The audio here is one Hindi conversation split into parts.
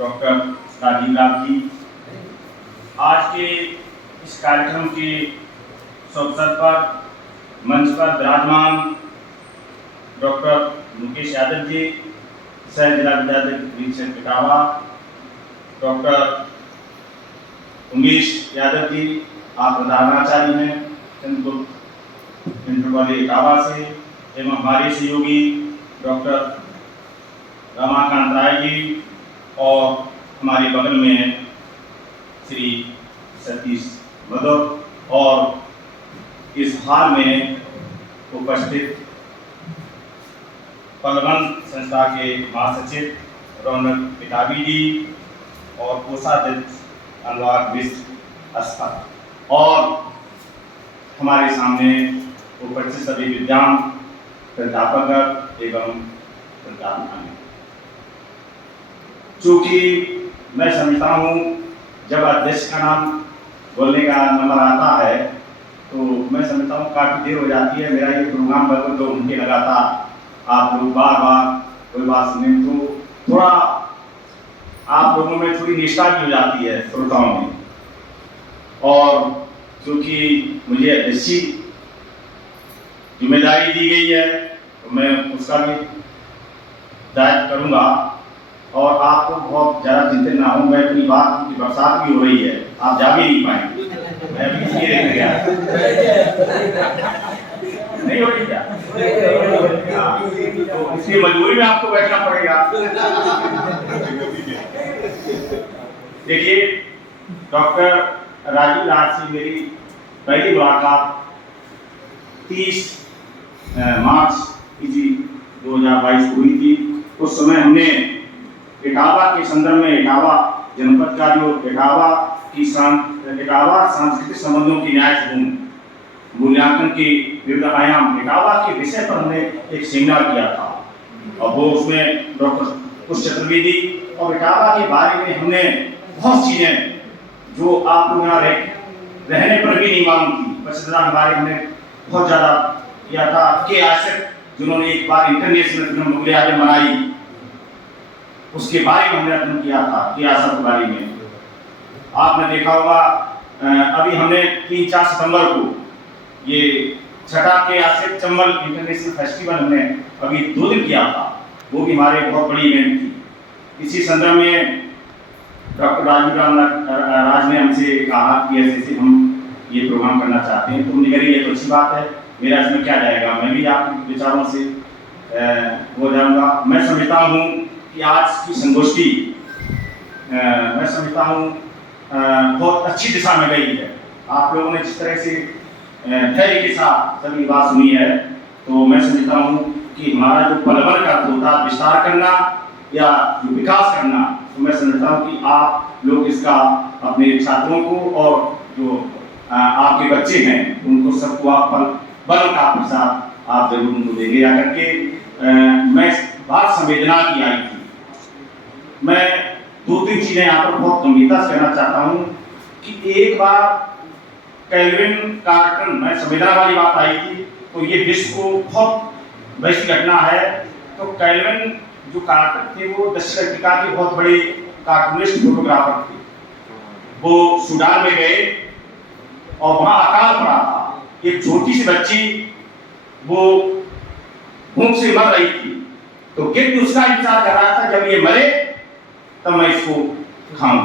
डॉक्टर राजीव लाल जी, आज के इस कार्यक्रम के अवसर पर मंच पर विराजमान डॉक्टर मुकेश यादव जी, सह जिला विद्यालय पिटावा, डॉक्टर उमेश यादव जी, आप प्रधानाचार्य हैं चंद्रगुप्त इंटर वाले इटावा से, एवं हमारे सहयोगी डॉक्टर रमाकांत राय जी और हमारे बगल में श्री सतीश मधव और इस हाल में उपस्थित पलवन संस्था के महासचिव रौनक पिटावी जी और कोषाध्यक्ष अनुराग मिश्र अस्था और हमारे सामने उपस्थित सभी विद्वान प्राध्यापक एवं प्राध्यापिकाएं। चूँकि मैं समझता हूँ जब अध्यक्ष का नाम बोलने का नंबर आता है तो मैं समझता हूँ काफ़ी देर हो जाती है। मेरा ये प्रोग्राम लगभग 2 घंटे लगातार आप लोग बार बार कोई बात सुने तो थोड़ा आप लोगों में थोड़ी निष्ठा भी हो जाती है श्रोताओं में, और क्योंकि मुझे ऐसी जिम्मेदारी दी गई है तो मैं उसका भी दायित्व करूँगा। और आपको बहुत ज़्यादा चिंतित ना हो, मैं अपनी बात की बरसात भी हो रही है, आप जा भी नहीं पाएंगे, मैं भी इसलिए रह गया नहीं हो रही क्या? तो इसकी मजबूरी में आपको बैठना पड़ेगा। देखिए, डॉक्टर राजीव लाल से मेरी पहली मुलाकात 30 मार्च 2022 को हुई थी। उस समय हमने इटावा के संदर्भ में इटावा जनपद का जो इटावा सांस्कृतिक संबंधों की न्यायपूर्ण मूल्यांकन के विविध आयाम इटावा के विषय पर हमने एक सेमिनार किया था, और वो उसमें डॉक्टर कुश चतुर्वेदी और इटावा के बारे में हमने बहुत चीज़ें जो आप लोग यहाँ रहने पर भी नहीं मालूम थी, पश्चिम के बारे में बहुत ज़्यादा किया था। के आशिक जिन्होंने एक बार इंटरनेशनल फिल्म मुगले आजम बनाई, उसके बारे में हमने अध्ययन किया था, के आशिक के बारे में। आपने देखा होगा अभी हमने 3-4 सितंबर को ये छठा के आशिक चंबल इंटरनेशनल फेस्टिवल हमने अभी 2 दिन किया था, वो भी हमारे बहुत बड़ी इवेंट थी। इसी संदर्भ में डॉक्टर राजीव राज ने हमसे कहा कि ऐसे हम ये प्रोग्राम करना चाहते हैं, तो हमने कहा ये तो अच्छी बात है, मेरा इसमें क्या जाएगा, मैं भी आपके विचारों से हो जाऊंगा। मैं समझता हूँ कि आज की संगोष्ठी मैं समझता हूँ बहुत अच्छी दिशा में गई है। आप लोगों ने जिस तरह से धैर्य के साथ सभी बात सुनी है, तो मैं समझता हूँ कि हमारा जो पलवन का होता विस्तार करना या जो विकास करना, तो मैं समझता हूँ कि आप लोग इसका अपने छात्रों को और जो आपके बच्चे हैं उनको सबको आप बल का प्रसाद आप जरूर उनको देंगे। आकर के मैं बात संवेदना की आई थी, मैं 2-3 चीज़ें यहाँ पर बहुत गंभीरता से कहना चाहता हूँ कि एक बार कैल्विन कार्टन में संवेदना वाली बात आई थी, तो ये विश्व को बहुत वैश्विक घटना है। तो कैल्विन जो कार्टन थे वो दक्षिण अफ्रीका के बहुत बड़े कार्टूनिस्ट फोटोग्राफर थे। वो सूडान में गए और वहाँ अकाल पड़ा था, एक छोटी सी बच्ची वो भूख से मर रही थी, तो गिद्ध उसका इंतजार कर रहा था जब ये मरे तब मैं इसको खाऊं।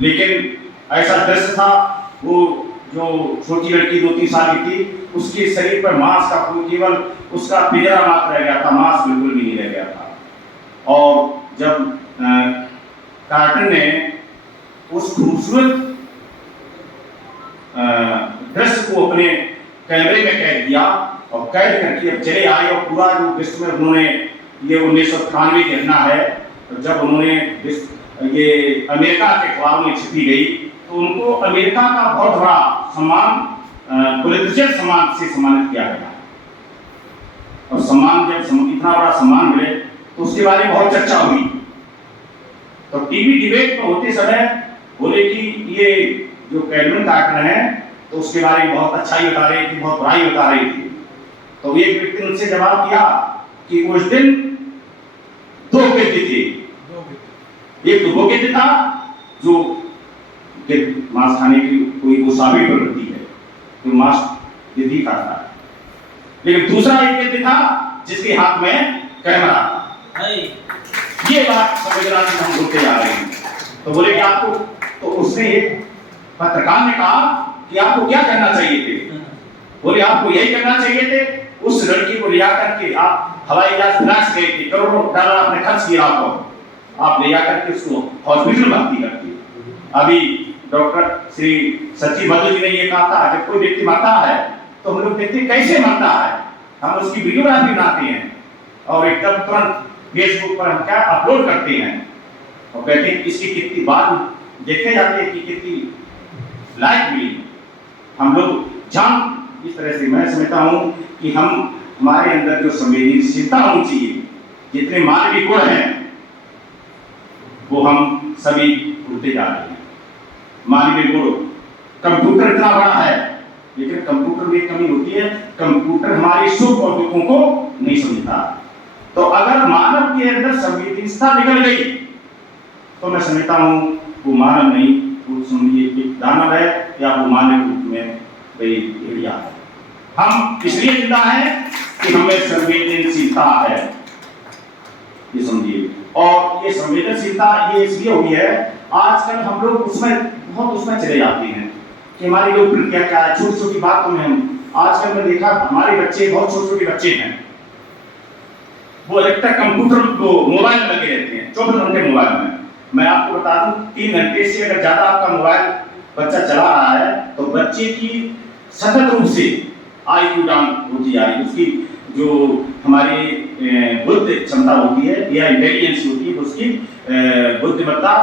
लेकिन ऐसा दृश्य था, वो जो छोटी लड़की 2-3 साल की थी, उसके शरीर पर मांस का केवल उसका पिंजरा मात्र रह गया था, मांस बिल्कुल भी नहीं रह गया था। और जब कार्टन ने उस खूबसूरत दृश्य को अपने कैमरे में कैद किया और कैद करके अब चले आए, और पूरा जो विश्व में उन्होंने ये 1998 की घटना है, तो जब उन्होंने ये अमेरिका के अखबारों में छपी गई तो उनको अमेरिका का बहुत बड़ा सम्मान पुलित्जर सम्मान से सम्मानित किया गया। और सम्मान जब इतना बड़ा सम्मान मिले तो उसके बारे में बहुत चर्चा हुई। तो टीवी डिबेट में होते समय बोले कि ये जो कैल्विन कार्टन है तो उसके बारे में बहुत अच्छाई बता रही थी, बहुत बुराई बता रही थी। तो एक व्यक्ति ने उनसे जवाब दिया कि उस दिन 2 व्यक्ति थे, एक तो वो कहते था जो कि मांस खाने की कोई वो साबित प्रवृत्ति है तो मांस यदि खाता है, लेकिन दूसरा एक कहते था जिसके हाथ में कैमरा था। ये बात समझना कि हम बोलते जा रहे हैं। तो बोले कि आपको, तो उसने एक पत्रकार ने कहा कि आपको क्या करना चाहिए थे? बोले आपको यही करना चाहिए थे, उस लड़की को ले जाकर के आप हवाई जहाज फ्रांस गए थे, करोड़ों डॉलर आपने खर्च किया, आप ले जाकर के उसको हॉस्पिटल भर्ती करते। अभी डॉक्टर श्री सचिव बद्दू जी ने ये कहा था जब कोई व्यक्ति मरता है तो हम लोग देखते कैसे मरता है, हम उसकी वीडियोग्राफी बनाते हैं और एकदम तुरंत फेसबुक पर हम क्या अपलोड करते हैं और कहते हैं इसकी कितनी बार देखते जाते हैं कि कितनी लाइक मिली। हम लोग जान इस तरह से मैं समझता हूँ कि हमारे अंदर जो संवेदनशीलता होनी चाहिए, जितने मानवीय गुण हैं वो हम सभी भूलते जा रहे हैं। मानवीय गुण, कंप्यूटर इतना बड़ा है लेकिन कंप्यूटर में एक कमी होती है, कंप्यूटर हमारे सुख और दुखों को नहीं समझता। तो अगर मानव के अंदर संवेदनशीलता निकल गई तो मैं समझता हूँ वो मानव नहीं, वो समझिए एक दानव है या वो मानव रूप में भेड़िया है। हम इसलिए जिंदा हैं कि हमें संवेदनशीलता है, ये समझिए। और ये संवेदनशीलता ये इसलिए हुई है, आजकल हम लोग उसमें चले जाते हैं कि हमारी लोग प्रक्रिया क्या है, छोटी छोटी बातों में हम आजकल मैं देखा हमारे बच्चे बहुत छोटे छोटे बच्चे हैं, वो अधिकतर कंप्यूटर को मोबाइल में लगे रहते हैं 24 घंटे मोबाइल में। मैं आपको बता दूं 3 घंटे से अगर ज्यादा आपका मोबाइल बच्चा चला रहा है तो बच्चे की सतत रूप से IQ डाउन होती जा रही है, उसकी जो हमारी बुद्धि क्षमता होती है या इंटेलिजेंस होती है उसकी बुद्धिमत्ता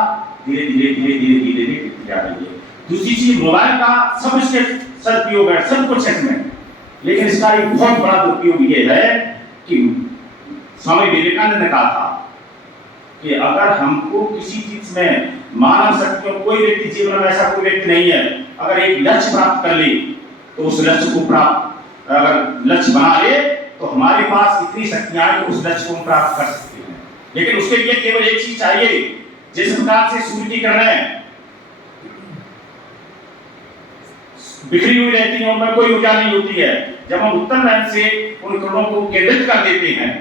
धीरे धीरे गिरती जा रही है। दूसरी चीज मोबाइल का सब इसके सदुपयोग है, सब कुछ है इसमें, लेकिन इसका एक बहुत बड़ा दुरुपयोग ये है कि स्वामी विवेकानंद ने कहा था कि अगर हमको किसी चीज में मानव शक्तियों, कोई व्यक्ति जीवन में ऐसा कोई व्यक्ति नहीं है अगर एक लक्ष्य प्राप्त कर ले तो उस लक्ष्य को अगर लक्ष्य बना ले तो हमारे पास इतनी शक्तियां हैं कि उस लक्ष्य को प्राप्त कर सकते हैं। लेकिन उसके लिए केवल एक चीज चाहिए, जिस प्रकार से सूर्य की किरणें बिखरी हुई रहती है उनमें कोई ऊर्जा नहीं होती है, जब हम उत्तर लाइन से उन किरणों को केंद्रित कर देते हैं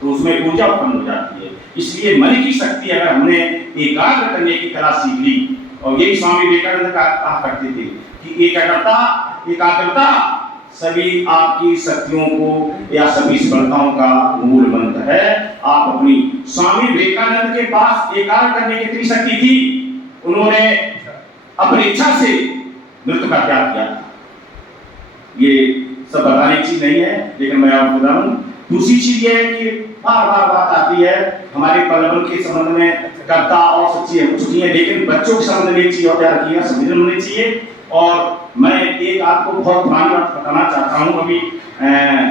तो उसमें ऊर्जा उत्पन्न हो जाती है। इसलिए मन की शक्ति अगर हमने एकाग्र करने की कला सीख ली, और यही स्वामी विवेकानंद कहा करते थे कि एकाग्रता सभी आपकी शक्तियों को या सभी सफलताओं का मूल मंत्र है। आप अपनी, स्वामी विवेकानंद के पास एकाग्र करने की इतनी शक्ति थी, उन्होंने अपनी इच्छा से मृत्यु का त्याग किया। ये सब बताने की चीज नहीं है, लेकिन मैं आपको बता दूं। दूसरी चीज ये है कि बार बार बात आती है हमारे प्रलोभन के संबंध में, कर्ता और सच्ची हो चुकी है, लेकिन बच्चों के संबंध में एक चीज और याद रखिएगा, संवेदन होनी चाहिए। और मैं एक आपको बहुत पुरानी बात बताना चाहता हूँ, अभी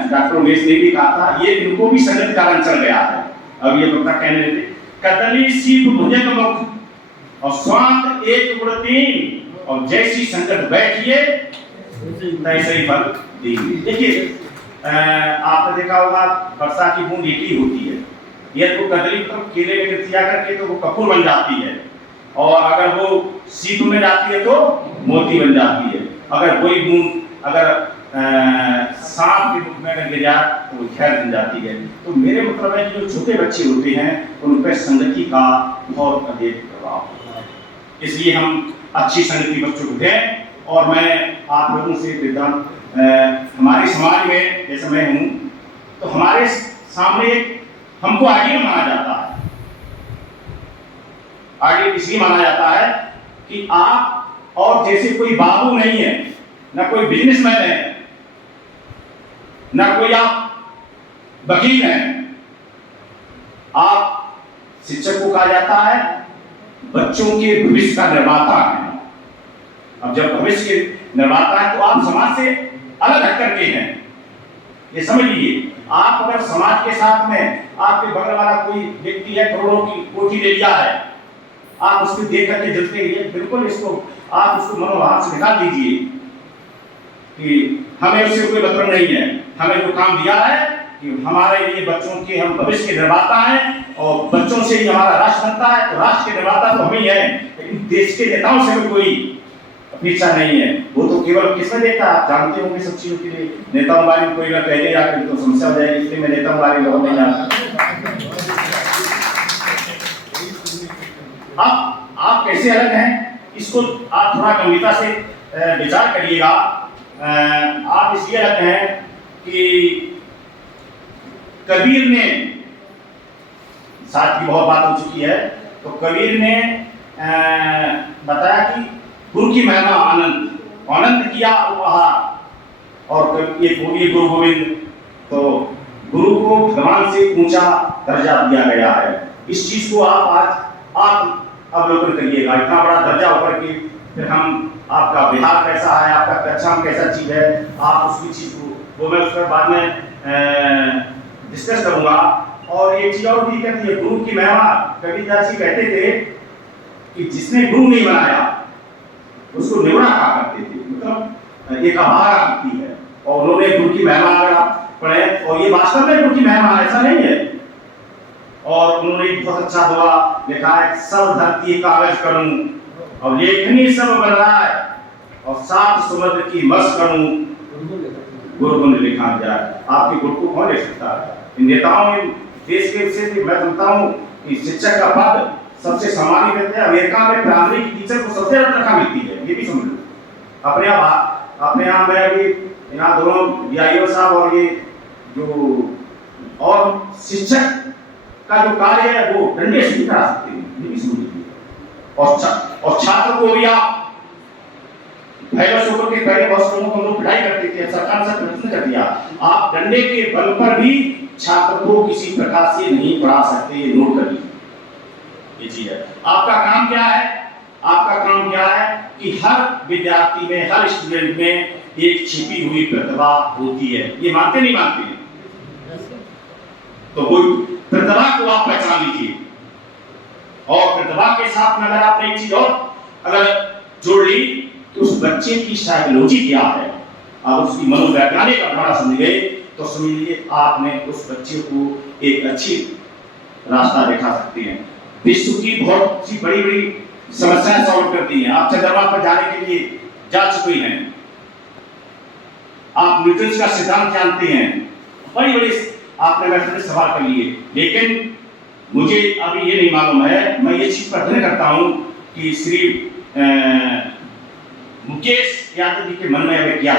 डॉक्टर उमेश ने भी कहा था, ये इनको भी संगत कारण चल गया है। अब ये बता कहने देते, कदली सीप भुजे का मुख और स्वांत एक गुण तीन, और जैसी संकट बैठिए तैसे ही फल दीजिए। देखिए आपने देखा होगा वर्षा की बूंद एक ही होती है, ये तो कदली तो केले में गिरती जाकर के तो वो कपूर बन जाती है, और अगर वो सीप में जाती है तो मोती बन जाती है। अगर वही बूंद अगर सांप के मुख में अगर गिर जाए तो वो जहर बन जाती है। तो मेरे मतलब है कि जो छोटे बच्चे होते हैं उन पर संगति का बहुत अधिक प्रभाव होता है, इसलिए हम अच्छी संगति बच्चों को दें। और मैं आप लोगों से विद्वान, हमारे समाज में जैसे मैं हूँ तो हमारे सामने हमको आइडियल माना जाता है। आइडियल इसलिए माना जाता है कि आप और जैसे कोई बाबू नहीं है, ना कोई बिजनेसमैन है, ना कोई आप वकील हैं, आप शिक्षक को कहा जाता है बच्चों के भविष्य का निर्माता है। अब जब भविष्य के निर्माता है तो आप समाज से अलग हट करके हैं, ये समझ लीजिए। आप अगर समाज के साथ में आपके बगल वाला कोई व्यक्ति है, करोड़ों की कोठी ले लिया है, आप उसको देख करके जलते हैं, बिल्कुल इसको आप उसको मनोभाव से निकाल दीजिए कि हमें उससे कोई मतलब नहीं है। हमें जो काम दिया है कि हमारे लिए बच्चों के हम भविष्य के निर्माता हैं, और बच्चों से ही हमारा राष्ट्र बनता है, तो राष्ट्र के निर्माता तो हम ही हैं, लेकिन देश के नेताओं से भी कोई अपेक्षा नहीं है। वो तो केवल किसमें देखता है, आप जानते होंगे सब चीजों के लिए। नेताओं के बारे में कोई ना कह देगा तो समस्या हो जाएगी, इसलिए मैं नेताओं के बारे में बहुत नहीं जानता। आप कैसे अलग हैं, इसको आप थोड़ा गंभीरता से विचार करिएगा। आप इसलिए अलग हैं कि कबीर ने, साथ की बहुत बात हो चुकी है, तो कबीर ने बताया कि गुरु की महिमा आनंद, आनंद किया उपहार। और ये बोलिए गुरु गोविंद, तो गुरु को भगवान से ऊंचा दर्जा दिया गया है। इस चीज को आप अवलोकन करिएगा। इतना बड़ा दर्जा होकर के फिर हम, आपका बिहार कैसा है, आपका कच्छम कैसा चीज है, आप उसकी चीज को, वो मैं उसके बाद में डिस्कस करूंगा। और एक चीज और भी कहती है, गुरु की महिमा। कबीरदास जी कहते थे कि जिसने गुरु नहीं बनाया उसको निवड़ा कहा करते थे, मतलब एक अभागा व्यक्ति है। और उन्होंने गुरु की महिमा अगर आप पढ़े, और ये वास्तव में गुरु की महिमा, ऐसा नहीं है। और उन्होंने बहुत अच्छा दुआ लिखा है, सब धरती कागज करूं और लेखनी सब बन रहा है, और सात समुद्र की मस करूं गुरु गुण लिखा जाए। आपके गुरु को कौन ले सकता है? इन नेताओं में देश के विषय मैं समझता हूँ कि शिक्षक का पद सबसे सम्मानित रहता है। अमेरिका में प्राइमरी टीचर को सबसे ज्यादा तनख्वाह मिलती है, ये भी समझ लो। अपने यहाँ में अभी यहाँ दोनों डीआईओ साहब और ये जो और शिक्षक का जो कार्य है वो डंडे से नहीं करा सकते, ये भी समझ लीजिए। और छात्र को भी आप होकर के पहले बहुत लोगों को लोग पढ़ाई करते थे, सरकार से प्रयत्न कर दिया। आप डंडे के बल पर भी छात्र को किसी प्रकार से नहीं पढ़ा सकते, ये नोट कर लीजिए, ये चीज है। आपका काम क्या है? आपका काम क्या है कि हर विद्यार्थी में, हर स्टूडेंट में एक छिपी हुई प्रतिभा होती है। ये मानते नहीं मानते? तो कोई प्रतिभा को आप पहचान लीजिए, और प्रतिभा के साथ में अगर आपने एक चीज और अगर जोड़ ली तो उस बच्चे की साइकोलॉजी क्या है, आप उसकी मनोवैज्ञानिक अवधारणा समझ गए, तो समझ लीजिए आपने उस बच्चे को एक अच्छी रास्ता दिखा सकते हैं। विश्व की बहुत सी बड़ी बड़ी समस्याएं सॉल्व करती हैं। आप चंद्रमा पर जाने के लिए जा चुके हैं, आप न्यूटन का सिद्धांत जानते हैं, बड़ी बड़ी आपने वैसे सवाल कर लिए। लेकिन मुझे अभी ये नहीं मालूम है, मैं ये चीज पर करता हूं कि श्री मुकेश यादव जी के मन में अभी क्या,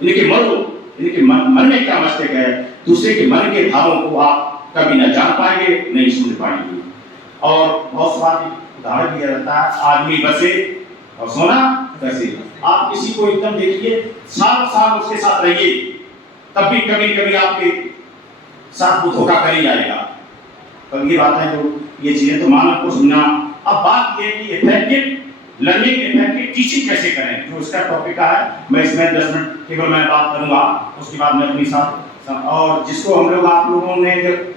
इनके मन में क्या मस्तिष्क है, दूसरे के मन के भावों को आप कभी न जान पाएंगे, नहीं समझ पाएंगे। और बहुत स्वाभाविक उदाहरण दिया जाता है, आदमी बसे और सोना कैसे। आप किसी को एकदम देखिए, साल उसके साथ रहिए, तब भी कभी आपके साथ वो धोखा कर ही जाएगा। तो ये बात है, जो ये चीजें तो मानव को सुनना। अब बात ये कि इफेक्टिव लर्निंग, इफेक्टिव टीचिंग कैसे करें, जो इसका टॉपिक है। मैं इसमें 10 मिनट केवल मैं बात करूंगा, उसके बाद मैं अपनी साथ और जिसको हम लोग, आप लोगों ने जब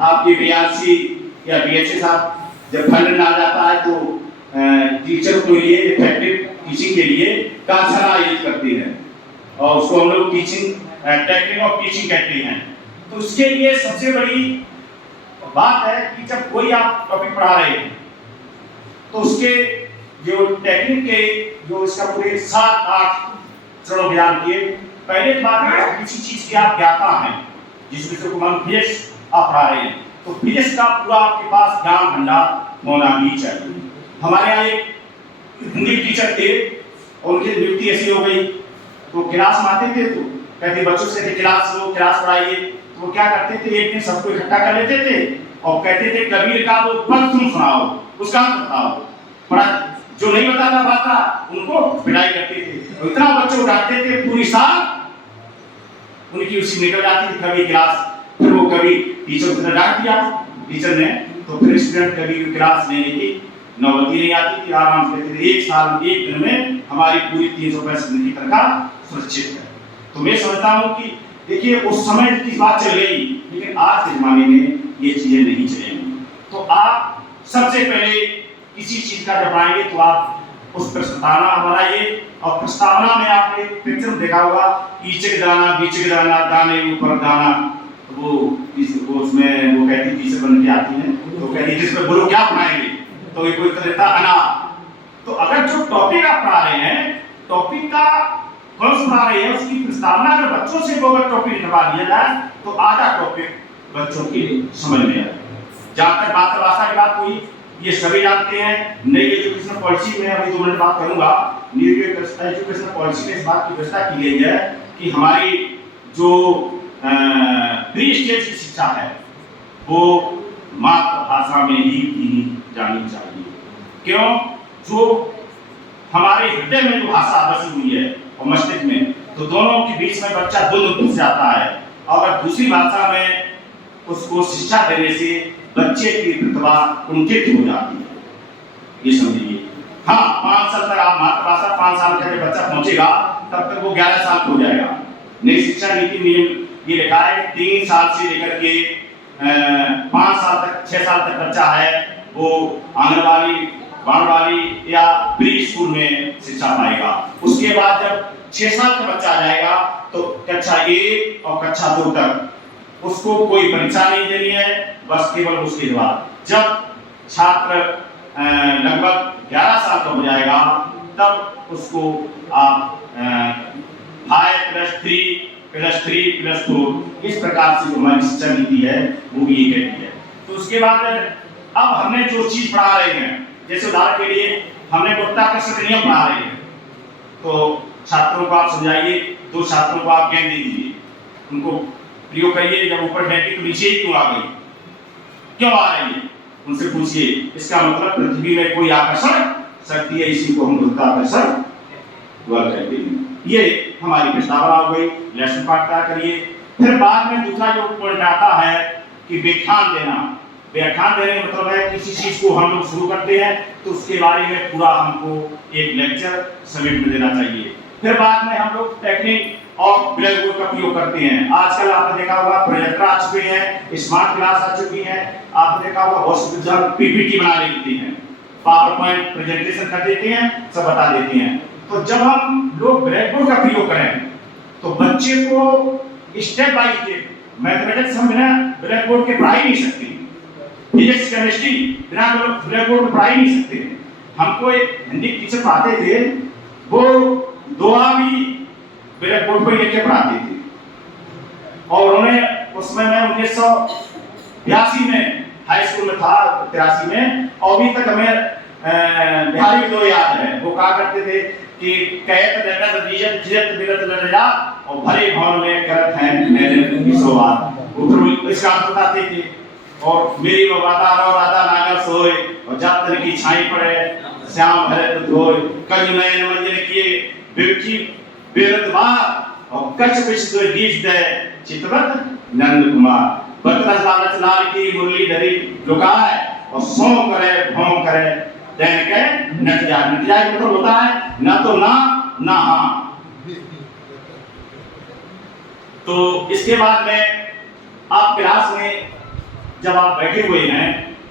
आपके बीआरसी या बीएचए साहब जब फंड आ जाता है तो टीचर के लिए इफेक्टिव टीचिंग के लिए कार्यशाला आयोजित करते हैं, और उसको हम लोग टीचिंग टेक्निक ऑफ टीचिंग कहते हैं। तो उसके लिए सबसे बड़ी बात है कि जब कोई आप टॉपिक पढ़ा रहे हैं तो उसके जो टेक्निक के जो इसका पूरे 7-8 चरणों बयान किए। पहले बात है किसी चीज की आप ज्ञाता हैं, जिस विषय को हम फिजिक्स आप पढ़ा रहे हैं, तो फिजिक्स का पूरा आपके पास ज्ञान भंडार होना भी चाहिए। हमारे यहाँ एक हिंदी टीचर थे, उनकी नियुक्ति ऐसी हो गई, तो क्लास में आते थे तो कहते बच्चों से क्लास पढ़ाइए। तो वो क्या करते थे, एक दिन सबको इकट्ठा कर लेते थे और कहते थे कबीर का वो पद तुम सुनाओ, उसका बताओ। पढ़ा जो नहीं बताता पाता उनको पिटाई करते थे, और इतना बच्चों डांटते थे पूरी साल उनकी उसी निकल जाती थी कभी क्लास। फिर वो कभी टीचर को डांट दिया टीचर ने, तो फिर स्टूडेंट कभी क्लास लेने की नौबत ही नहीं आती थी, आराम से कहते थे एक साल एक दिन में हमारी पूरी 365 दिन की तनख्वाह सुरक्षित है। तो मैं समझता हूँ कि देखिए उस समय की बात चल गई, लेकिन आज के जमाने में ये चीजें नहीं चलेंगी। तो आप सबसे पहले किसी चीज का जब आएंगे तो आप उस प्रस्तावना बनाइए, और प्रस्तावना में आपने पिक्चर देखा होगा, ईचक दाना बीचक दाना दाने ऊपर दाना, वो वो उसमें वो कहती टीचर बन के आती है, तो कहती जिसमें बोलो क्या पढ़ाएंगे, तो ये कोई कहता अनार। तो अगर जो टॉपिक आप पढ़ा रहे हैं, टॉपिक का कौन पढ़ा रहे हैं, उसकी प्रस्तावना अगर बच्चों से अगर टॉपिक लिखवा दिया जाए तो आधा टॉपिक बच्चों के समझ में आए। जहाँ तक मातृभाषा की बात हुई, ये सभी जानते हैं, नई एजुकेशन पॉलिसी में अभी 2 मिनट बात करूंगा। न्यू एजुकेशन पॉलिसी में इस बात की व्यवस्था की गई है कि हमारी जो प्री स्टेज की शिक्षा है वो मातृभाषा में ही दी जानी चाहिए। क्यों? जो हमारे हृदय में जो भाषा बसी हुई है और मस्तिष्क में, तो दोनों के बीच में बच्चा घुस जाता है। और दूसरी भाषा में उसको शिक्षा देने से बच्चे की प्रतिभा कुंठित हो जाती है, ये समझिए। हाँ, 5 साल तक आप मातृभाषा 5 साल का जब बच्चा पहुंचेगा तब तक वो 11 साल हो जाएगा। नई शिक्षा नीति में ये लिखा है कि 3 साल से लेकर के 5 साल तक 6 साल तक बच्चा है वो आंगनवाड़ी, बालवाड़ी या प्री स्कूल में शिक्षा पाएगा। उसके बाद जब 6 साल का बच्चा आ जाएगा तो कक्षा 1 और कक्षा 2 तक उसको कोई परीक्षा नहीं देनी है, बस केवल उसके बाद जब छात्र लगभग 11 साल का हो जाएगा तब उसको आप 5+3+3+4 इस प्रकार से जो हमारी शिक्षा नीति है वो भी ये कहती है। तो उसके बाद अब हमने जो चीज पढ़ा रहे हैं, जैसे उदाहरण के लिए हमने गुरुत्वाकर्षण के नियम पढ़ा रहे हैं, तो छात्रों को आप समझाइए, 2 छात्रों को आप गेंद दे दीजिए, उनको प्रयोग करिए, जब ऊपर फेंकी तो नीचे ही क्यों आ गई, क्यों आ रही है, उनसे पूछिए। इसका मतलब पृथ्वी में कोई आकर्षण शक्ति है, इसी को हम गुरुत्वाकर्षण कहते हैं। ये हमारी प्रस्तावना हो गई, लेसन पाठ तैयार करिए। फिर बाद में दूसरा जो पॉइंट आता है कि व्याख्यान देना। व्याख्यान देने का मतलब है किसी चीज को हम लोग शुरू करते हैं तो उसके बारे में पूरा हमको एक लेक्चर सब्मिट में देना चाहिए। फिर बाद में हम लोग टेक्निक और ब्लैक बोर्ड का प्रयोग करते हैं। आजकल आपने देखा होगा प्रोजेक्टर आ चुके हैं, स्मार्ट क्लास आ चुकी है, आपने देखा होगा बहुत विद्यार्थी पीपीटी बना लेते हैं, पावर पॉइंट प्रेजेंटेशन कर देते हैं, सब बता देते हैं। तो जब हम लोग ब्लैक बोर्ड का प्रयोग करें तो बच्चे को स्टेप बाय स्टेप मैथमेटिक्स हम बिना ब्लैक बोर्ड के पढ़ा ही नहीं सकते, फिजिक्स केमिस्ट्री बिना ब्लैक बोर्ड पे पढ़ा ही नहीं सकते। हमको एक हिंदी टीचर पढ़ाते थे, वो दुआ भी ब्लैक बोर्ड पर लेके पढ़ाते थे, और उन्हें उसमें मैं 1982 में हाई स्कूल में था, 83 में, और अभी तक हमें बिहारी दो याद है। वो कहा करते थे कि कहत जगत जियत जियत बिगत लजा और भरे भवन में करत हैं मेरे सवाल, वो इसका अर्थ बताते थे। और मेरी बवादा रो राधा नागर सोए और जब तक की छाई पड़े श्याम भरत धोए, कज नयन मंजन किए बिरखी बेरतवा और कछ बिछ दो दीप दे चितवत नंद कुमार, बतरस लालच लाल की मुरली धरी लुकाए और सौ करे भौं करे दैन के नट जाए। नट जाए मतलब होता है ना तो ना हाँ। तो इसके बाद में आप क्लास में जब आप बैठे हुए हैं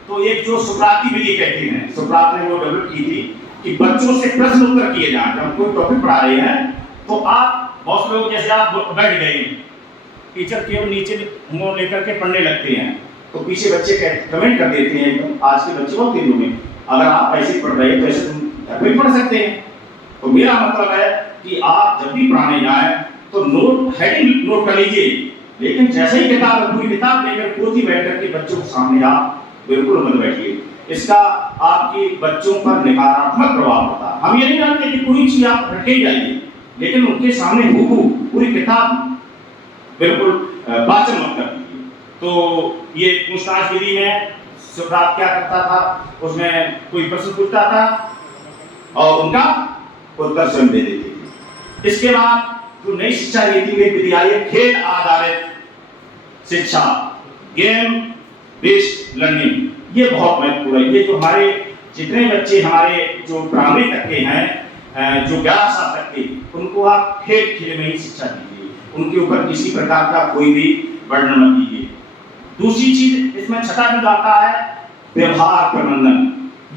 तो एक जो सुकराती विधि कहते हैं, सुकरात ने वो डेवलप की थी कि बच्चों से प्रश्न उत्तर किए जाएं। जब कोई टॉपिक पढ़ा रहे हैं तो आप बहुत लोग जैसे आप बैठ गए, टीचर केवल नीचे मुंह लेकर के पढ़ने लगते हैं तो पीछे बच्चे कमेंट कर देते हैं, आज के बच्चे बहुत तेज होंगे, अगर आप ऐसे पढ़ रहे हैं तो ऐसे तुम भी पढ़ सकते हैं। तो मेरा मतलब है कि आप जब भी पढ़ाने जाएं तो नोट हेडिंग नोट कर लीजिए, लेकिन जैसे ही किताब पूरी किताब लेकर पोथी बैठ करके बच्चों के सामने आप बिल्कुल मत बैठिए, इसका आपके बच्चों पर नकारात्मक प्रभाव पड़ता है। हम ये नहीं जानते कि पूरी चीज आप रखे ही जाइए, लेकिन उनके सामने हूबहू पूरी किताब बिल्कुल वाचन मत कर दीजिए। तो ये पूछताछ विधि में सुकरात क्या करता था, उसमें कोई प्रश्न पूछता था और उनका उत्तर स्वयं दे देते थे। इसके बाद जो नई शिक्षा नीति में विधि आई है खेल आधारित शिक्षा, गेम बेस्ड लर्निंग, ये बहुत महत्वपूर्ण है। ये जो हमारे जितने बच्चे हमारे जो प्राइमरी तक के हैं, जो 11 साल तक के, उनको आप खेल में ही शिक्षा दीजिए, उनके ऊपर किसी प्रकार का कोई भी बर्डन मत दीजिए। दूसरी चीज इसमें छठा बिंदु आता है व्यवहार प्रबंधन।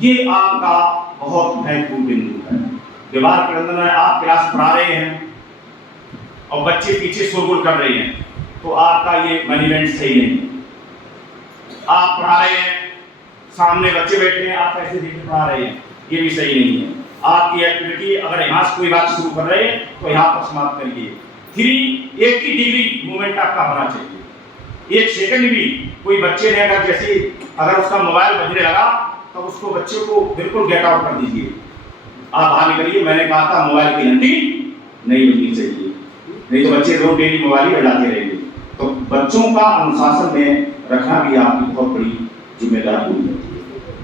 ये आपका बहुत महत्वपूर्ण बिंदु है। व्यवहार प्रबंधन में आप क्लास पढ़ा रहे हैं और बच्चे पीछे शोरगुल कर रहे हैं तो आपका ये मैनेजमेंट सही नहीं है। आप पढ़ा रहे हैं, सामने बच्चे बैठे हैं, आप ऐसे देख पढ़ा रहे हैं, ये भी सही नहीं है। आपकी एक्टिविटी अगर यहाँ से कोई बात शुरू कर रहे हैं तो यहाँ पर समाप्त करिए। 3 एक ही डिग्री मूवमेंट आपका होना चाहिए। 1 सेकंड भी कोई बच्चे ने अगर उसका मोबाइल बजने लगा तो उसको बच्चे को बिल्कुल गेट आउट कर दीजिए, आप बाहर निकलिए। मैंने कहा था मोबाइल की घंटी नहीं बजनी चाहिए, नहीं तो बच्चे रोज डेली मोबाइल ही बजाते रहेंगे। तो बच्चों का अनुशासन में रखना भी आपकी बहुत बड़ी जिम्मेदारी होती है।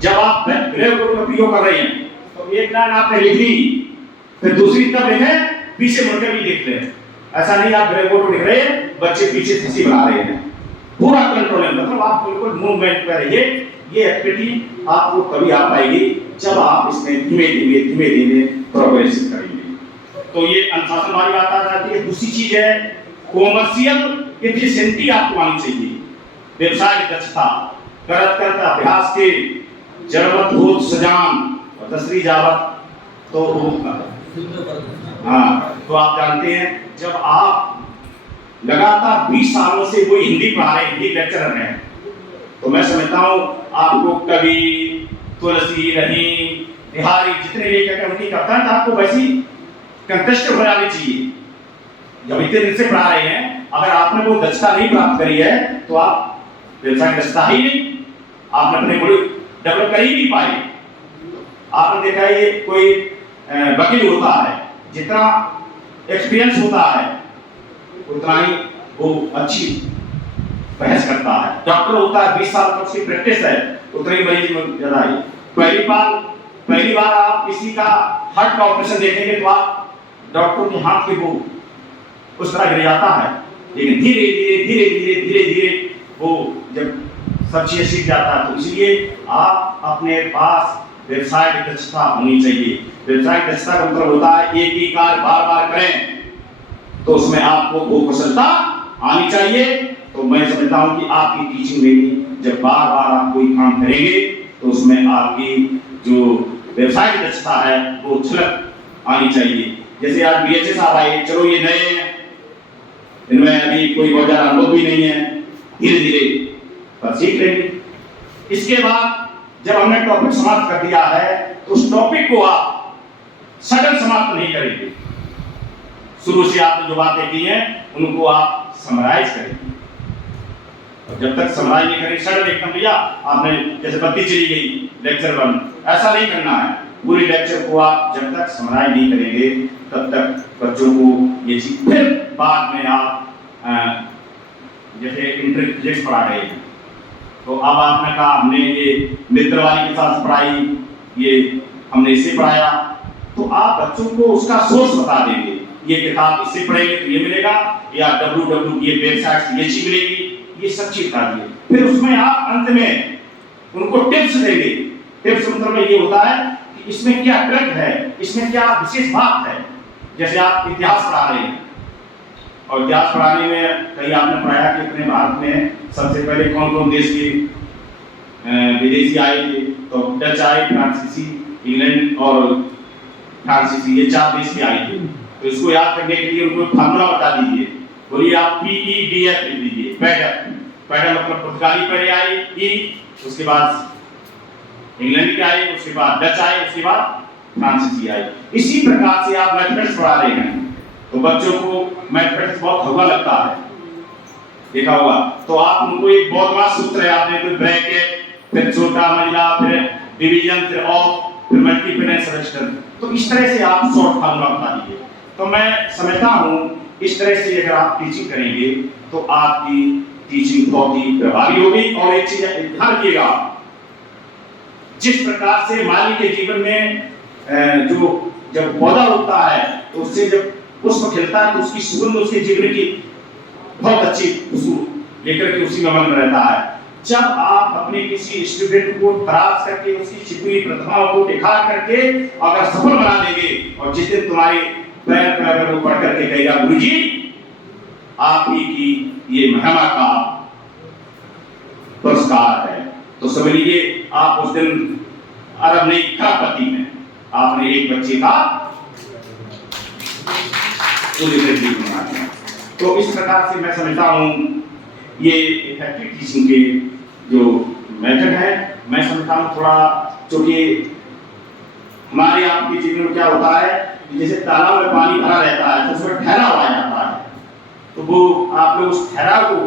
जब आप ब्रेक बोर्ड का प्रयोग कर रहे हैं तो एक लाइन आपने लिख ली, फिर दूसरी तरफ लिखें, पीछे मुड़कर भी लिख लें। ऐसा नहीं आप ब्रेक बोर्ड लिख रहे हैं, बच्चे पीछे हंसी बना रहे हैं। पूरा कंट्रोल है, मतलब आप बिल्कुल मूवमेंट पर रहिए। ये एक्टिविटी आपको तभी आ पाएगी जब आप इसमें धीमे धीमे प्रोग्रेस करेंगे। तो ये अनुशासन वाली बात आ जाती है। दूसरी चीज है कॉमर्शियल एफिशिएंसी आपको आनी चाहिए। व्यवसाय की दक्षता, करत अभ्यास के जरूरत हो सजान और दसरी जावत तो हाँ, तो आप जानते हैं जब आप लगातार 20 सालों से कोई हिंदी पढ़ा रहे, हिंदी लेक्चरर हैं, तो मैं समझता हूँ आपको कवि, तुलसी, रहीम, बिहारी जितने भी उनकी कविताएं आपको वैसी कंटेस्ट हो जानी चाहिए। जब इतने दिन से पढ़ा रहे हैं, अगर आपने वो दक्षता नहीं प्राप्त करी है तो आप व्यवसाय दक्षता ही नहीं, आपने अपने को डेवलप कर ही नहीं पाए। आपने देखा है ये कोई वकील होता है, जितना एक्सपीरियंस होता है उतना ही वो अच्छी बहस करता है। डॉक्टर होता है, 20 साल तक उसकी प्रैक्टिस है, उतना ही मरीज में ज्यादा है। पहली बार आप किसी का हार्ट का ऑपरेशन देखेंगे तो आप डॉक्टर के हाथ के वो उस तरह गिर जाता है, लेकिन धीरे धीरे वो जब सब चीजें सीख जाता है। तो इसलिए आप अपने पास व्यवसाय की दक्षता होनी चाहिए। व्यवसाय की दक्षता का मतलब होता है एक ही कार्य बार बार करें तो उसमें आपको वो कुशलता आनी चाहिए। तो मैं समझता हूं कि आपकी टीचिंग में भी जब बार बार आप कोई काम करेंगे तो उसमें आपकी जो व्यवसाय की दक्षता है वो झलक आनी चाहिए। जैसे आज बीएचए साहब आए, चलो ये नए हैं, इनमें अभी कोई बहुत ज्यादा अनुभव भी नहीं है, धीरे धीरे पर सीख लेंगे। इसके बाद जब हमने टॉपिक समाप्त कर दिया है तो उस टॉपिक को आप सडन समाप्त नहीं करेंगे। शुरू से आपने जो बातें की हैं उनको आप समराइज करेंगे। जब तक समराइज नहीं करेंगे, सडन एकदम भैया आपने जैसे बत्ती चली गई लेक्चर बंद, ऐसा नहीं करना है। पूरे लेक्चर को आप जब तक समराइज नहीं करेंगे तब तक बच्चों को ये चीज, फिर बाद में आप जैसे इंटरप्रेट पढ़ा रहे हैं तो अब आपने कहा हमने ये मित्र वाली के साथ पढ़ाई, ये हमने इसे पढ़ाया, तो आप बच्चों को उसका सोर्स बता देंगे। ये किताब इससे पढ़ेंगे तो ये मिलेगा, या www ये वेबसाइट से ये चीज मिलेगी, ये सब चीज बता दिए। फिर उसमें आप अंत में उनको टिप्स देंगे। टिप्स मतलब ये होता है कि इसमें क्या ट्रिक है, इसमें क्या विशेष बात है। जैसे आप इतिहास पढ़ा रहे हैं और इतिहास पढ़ाने में कहीं आपने पढ़ाया कि अपने भारत में सबसे पहले कौन कौन देश के विदेशी आए थे, तो डच आए, फ्रांसीसी, इंग्लैंड और फ्रांसीसी, ये 4 देश के आए थे। तो इसको याद करने के लिए उनको फार्मूला बता दीजिए। बोलिए आप PEDF लिख दीजिए, पैडल मतलब पुर्तगाली पहले आए, उसके बाद इंग्लैंड के आए, उसके बाद डच आए, उसके बाद फ्रांसीसी आए। इसी प्रकार से आप मैथमेटिक्स पढ़ा रहे हैं तो बच्चों को मैथमेटिक्स बहुत हल्का लगता है, देखा होगा। तो आप उनको एक बहुत बड़ा सूत्र है, आपने कोई ब्रैकेट, फिर छोटा महिला, फिर डिवीजन, फिर ऑफ, फिर मल्टीपल एंड सजेशन, तो इस तरह से आप शॉर्ट फार्मूला बता दीजिए। तो मैं समझता हूँ इस तरह से अगर आप टीचिंग करेंगे तो आपकी टीचिंग बहुत ही प्रभावी होगी। और एक चीज ध्यान रखिएगा, जिस प्रकार से माली के जीवन में जो जब पौधा होता है तो उससे जब पुष्प खिलता है तो उसकी सुगंध उसके जीवन की बहुत अच्छी खुशबू लेकर के उसी में मग्न रहता है। जब आप अपने किसी स्टूडेंट को तराश करके उसकी छिपी प्रतिभाओं को दिखा करके अगर सफल बना देंगे, और जिस दिन तुम्हारे पैर पर वो पढ़ करके कहेगा गुरुजी आप ही की ये महिमा का पुरस्कार है, तो समझ लीजिए आप उस दिन अरब नहीं खरबपति में आपने एक बच्चे का बना दिया। तो इस प्रकार से मैं समझता हूँ ये इफेक्टिव टीचिंग के जो मेथड है, मैं समझता हूँ थोड़ा, क्योंकि हमारे आपके जीवन में क्या होता है कि जैसे तालाब में पानी भरा रहता है तो उसमें ठहराव आ जाता है, तो वो आप लोग उस ठहराव को,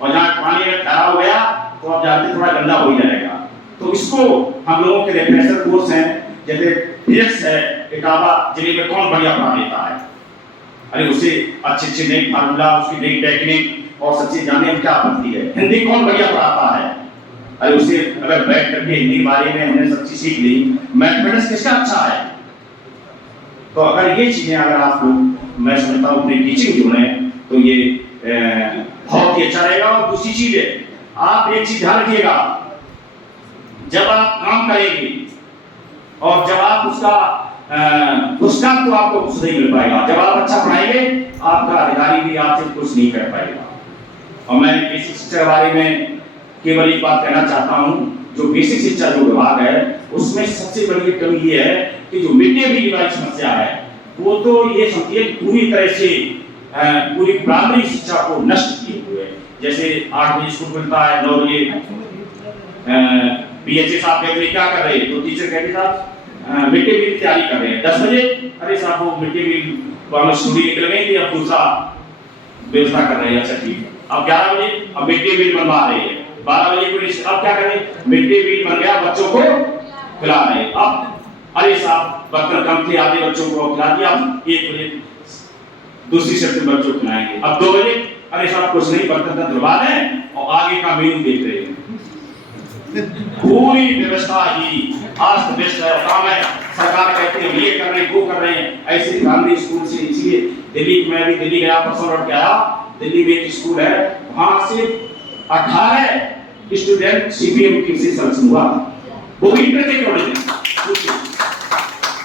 और जहाँ पानी में ठहराव गया तो आप जानते थोड़ा गंदा हो ही जाएगा। तो इसको हम लोगों के रिफ्रेशर कोर्स हैं, जैसे फिजिक्स है, इटावा जिले में कौन बढ़िया पढ़ा देता है, अरे उससे अच्छे नई फार्मूला, उसकी नई टेक्निक और सब चीज जाने में क्या बनती है। हिंदी कौन बढ़िया पढ़ाता है, अरे उससे अगर बैठ करके हिंदी बारे में हमने सब चीज सीख ली। मैथमेटिक्स किसका अच्छा है, तो अगर ये चीजें अगर आप लोग, मैं समझता हूँ अपनी टीचिंग जो है तो ये बहुत ही अच्छा रहेगा। और दूसरी चीज है, आप एक चीज ध्यान रखिएगा, जब आप काम करेंगे और जब आप उसका तो आपको कुछ नहीं मिल पाएगा। जब आप अच्छा पढ़ाएंगे आपका अधिकारी भी आपसे कुछ नहीं कर पाएगा। और मैं बेसिक शिक्षा के बारे में केवल एक बात कहना चाहता हूँ, जो बेसिक शिक्षा जो विभाग है उसमें सबसे बड़ी कमी ये है कि जो मिड डे मील वाली समस्या है वो तो ये समझिए पूरी तरह से पूरी प्राइमरी शिक्षा को नष्ट किए हुए। जैसे 8 बजे स्कूल खुलता है, 9 बजे बीएचए साहब कहते हैं क्या कर रहे हैं, तो टीचर कहते साहब मिड डे मील की तैयारी कर रहे हैं। 10 बजे अरे साहब वो मिड डे मील वाला स्टूडेंट निकल गए थे, अब दूसरा व्यवस्था कर रहे हैं। अच्छा ठीक, अब 11 बजे अब मिड डे मील बनवा रहे हैं, 12 बजे को अब क्या करें, मिड डे मील बन गया, बच्चों को खिला रहे हैं। अब अरे साहब बर्तन कम थे, आधे बच्चों को खिला दिया, अब 1 बजे दूसरी शिफ्ट में बच्चों को खिलाएंगे। अब 2 बजे अरे साहब कुछ नहीं, बर्तन धुलवा दें और आगे का मेनू देख रहे हैं। पूरी व्यवस्था ही अस्त व्यस्त है। काम है, सरकार कहते हैं ये कर रहे हैं, वो कर रहे हैं। ऐसे गांधी स्कूल से, इसलिए दिल्ली में भी दिल्ली गया, परसों लौट के आया, दिल्ली में एक स्कूल है वहां से 18 स्टूडेंट सीपीएम की से सेलेक्शन हुआ, वो भी इंटर के कॉलेज।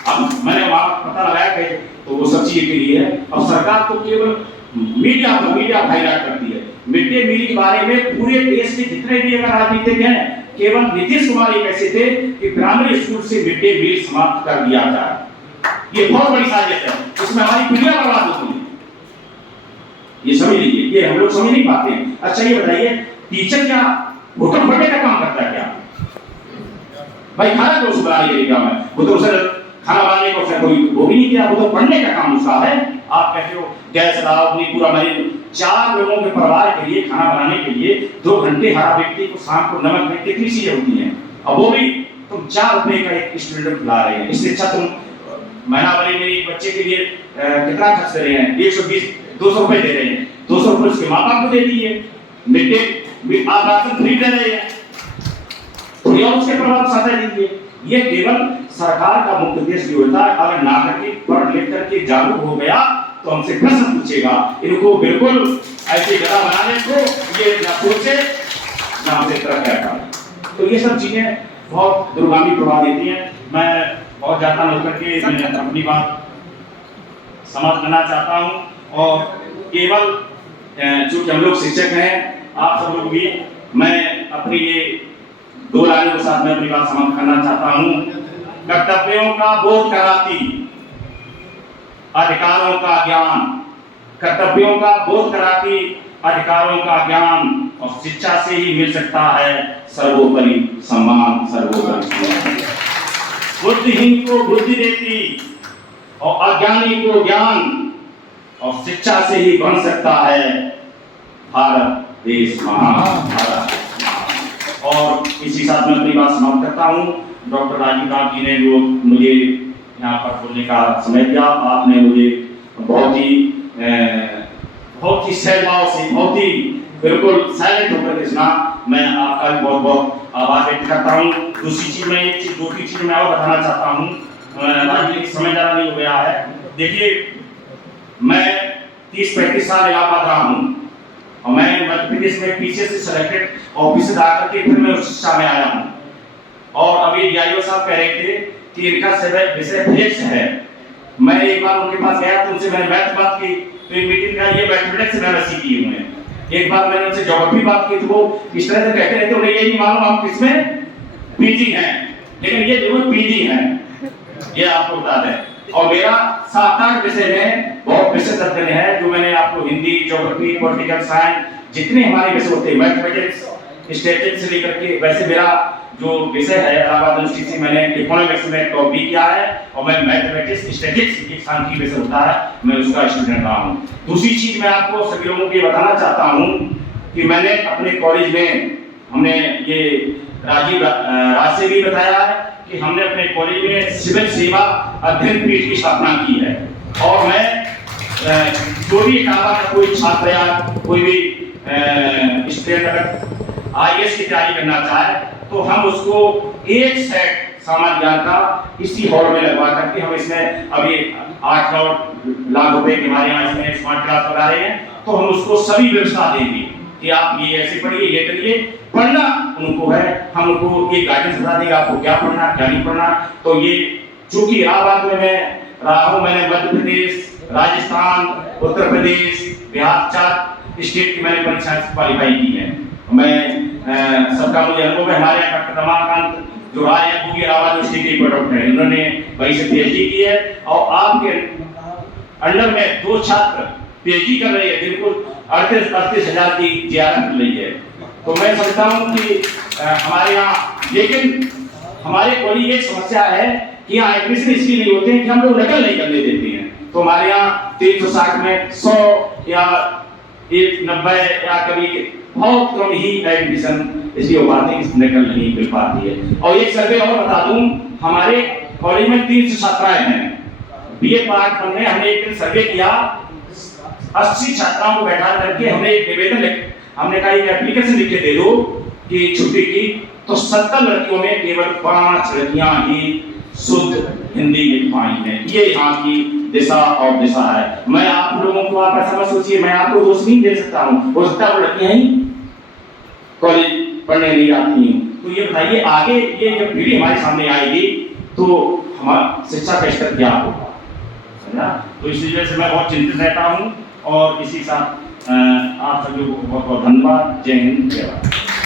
अब मैंने वहां पता लगाया कि तो वो सब चीजें के लिए है। अब सरकार तो केवल मीडिया हाईलाइट करती है। मिड डे मील के बारे में पूरे देश के जितने भी अगर राजनीतिक हैं, केवल नीतीश कुमार एक ऐसे थे कि प्राइमरी स्कूल से मिड डे मील समाप्त कर दिया जाए। ये बहुत बड़ी साजिश है, इसमें हमारी पीढ़ियां बर्बाद होती है, ये समझ लीजिए, ये हम लोग समझ नहीं पाते हैं। अच्छा ये बताइए, टीचर क्या होटल खोलने का काम करता है क्या? भाई खाना तो उस बनाने के काम है, वो तो उसे खाना बनाने को कोई वो भी नहीं किया, वो तो पढ़ने का काम उसका है। आप कहते हो गैस लाओ, नहीं पूरा महीने 4 लोगों के परिवार के लिए खाना बनाने के लिए 2 घंटे हर व्यक्ति को शाम को नमक में कितनी चीजें होती हैं, अब वो भी तुम 4 रुपए का एक स्टूडेंट खिला रहे हैं। इससे अच्छा तुम महीना भर में एक बच्चे के लिए कितना खर्च कर रहे हैं, 120-200 रुपए दे रहे हैं, 200 रुपए उसके माँ बाप को दे दीजिए, मिड डे आप राशन फ्री दे रहे हैं, थोड़ी और उसके प्रभाव साझा दीजिए। ये केवल सरकार का मुख्य उद्देश्य भी होता है। अगर नागरिक पढ़ लिख करके जागरूक हो गया तो हमसे प्रश्न पूछेगा, इनको बिल्कुल ऐसे गधा बनाने को ये ना सोचे ना हमसे तरफ करता। तो ये सब चीजें बहुत दुर्गामी प्रभाव देती हैं। मैं बहुत ज्यादा होकर के मैं अपनी बात समाप्त करना चाहता हूँ। और केवल चूंकि हम लोग शिक्षक हैं, आप सब लोग भी, मैं अपनी ये 2 लाइनों के साथ मैं अपनी बात समाप्त करना चाहता हूँ। कर्तव्यों का बोध कराती अधिकारों का ज्ञान, कर्तव्यों का बोध कराती अधिकारों का ज्ञान, और शिक्षा से ही मिल सकता है सर्वोपरि सम्मान, सर्वोपरि सम्मान। बुद्धिहीन को बुद्धि देती और अज्ञानी को ज्ञान, और शिक्षा से ही बन सकता है भारत देश महान, भारत। और इसी साथ में अपनी बात समाप्त करता हूँ। डॉक्टर राजीव राव जी ने जो मुझे यहाँ पर बोलने का समय दिया, आपने मुझे बहुत ही सहभाव से, बहुत ही बिल्कुल साइलेंट होकर के सुना। मैं आपका भी बहुत बहुत आभार व्यक्त करता हूँ। दूसरी चीज मैं एक चीज, 2-3 चीज मैं और बताना चाहता हूँ, राजनीतिक समय ज़्यादा नहीं हो गया है। देखिए, मैं 30-35 साल इलाहाबाद रहा हूँ और मैं मध्य प्रदेश में पीछे से सिलेक्टेड ऑफिसर आकर के फिर मैं उस शिक्षा में आया हूँ। और अभी डीआईओ साहब कह रहे थे कि इनका विषय फिजिक्स है। मैं एक बार उनके पास गया तो उनसे मैंने मैथ बात की, तो एक मीटिंग का ये मैथमेटिक्स मैंने सीखी हुए हैं। एक बार मैंने उनसे ज्योग्राफी बात की तो वो इस तरह से कहते रहते, उन्हें ये नहीं मालूम हम किसमें पीजी हैं, लेकिन ये जरूर पीजी हैं, ये आपको बता दें। और मेरा 7-8 विषय में बहुत विषय तत्व है जो मैंने आपको हिंदी, ज्योग्राफी, पॉलिटिकल साइंस, जितने हमारे विषय होते हैं, मैथमेटिक्स, स्टैटिस्टिक्स से लेकर के, वैसे मेरा जो विषय है इलाहाबाद यूनिवर्सिटी से मैंने इकोनॉमिक्स में टॉप भी किया है और मैं मैथमेटिक्स स्टैटिस्टिक्स एक सांख्यिकी विषय होता है, मैं उसका स्टूडेंट रहा हूँ। दूसरी चीज मैं आपको सभी लोगों को ये बताना चाहता हूँ कि मैंने अपने कॉलेज में, हमने ये राजीव राज से भी बताया है कि हमने अपने कॉलेज में सिविल सेवा अध्ययन पीठ की स्थापना की है। और मैं जो भी इलाहाबाद का कोई छात्र या कोई भी स्टूडेंट अगर आईएएस की तैयारी करना चाहे तो हम उसको एक सेट सामान्य ज्ञान का इसी हॉल में लगवा करके, हम इसमें अभी 8-9 लाख रुपए के हमारे यहाँ इसमें स्मार्ट क्लास लगा रहे हैं, तो हम उसको सभी व्यवस्था देंगे कि आप ये ऐसे पढ़िए, ये करिए। पढ़ना उनको है, हम उनको ये गाइडेंस बता देंगे आपको क्या पढ़ना क्या नहीं पढ़ना। तो ये चूंकि इलाहाबाद में मैं रहा हूँ, मैंने मध्य प्रदेश, राजस्थान, उत्तर प्रदेश, बिहार 4 स्टेट की मैंने परीक्षा क्वालिफाई की है। मैं सबका मुझे अनुभव है। हमारे यहाँ डॉक्टर रमाकांत जो राय है वो भी इलाहाबाद यूनिवर्सिटी के प्रोडक्ट है, उन्होंने वहीं से पीएचडी की है और आपके अंडर में 2 छात्र पीएचडी कर रहे हैं जिनको 38,000 की जियारत मिल रही है। तो मैं समझता हूँ कि हमारे यहाँ, लेकिन हमारे कॉलेज एक समस्या है कि यहाँ एडमिशन इसलिए नहीं होते हैं कि हम लोग नकल नहीं करने देते हैं। तो हमारे यहाँ 360 में 100 या 90 या कभी बहुत कम ही एडमिशन इसलिए हो पाते हैं, नकल नहीं मिल पाती है। और एक सर्वे और बता दूं, हमारे कॉलेज में 300 छात्राएं हैं। बीए पार्ट 1 में हमने एक दिन सर्वे किया, 80 छात्राओं को बैठा करके हमने एक निवेदन हमने कहा एक एप्लीकेशन लिख के दे दो कि छुट्टी की, तो 70 लड़कियों में केवल 5 लड़कियां ही शुद्ध हिंदी लिख पाई हैं। ये यहाँ की दिशा और दिशा है। मैं आप लोगों को, आप ऐसा मत सोचिए मैं आपको दोष नहीं दे सकता हूँ, हो सकता है वो लड़कियां ही कॉलेज पढ़ने नहीं आती हैं। तो ये बताइए आगे ये जब पीढ़ी हमारे सामने आएगी तो हमारा शिक्षा का स्तर क्या होगा, समझा? तो इसी वजह से मैं बहुत चिंतित रहता हूँ। और इसी साथ आप सभी को बहुत बहुत धन्यवाद। जय हिंद, जय भारत।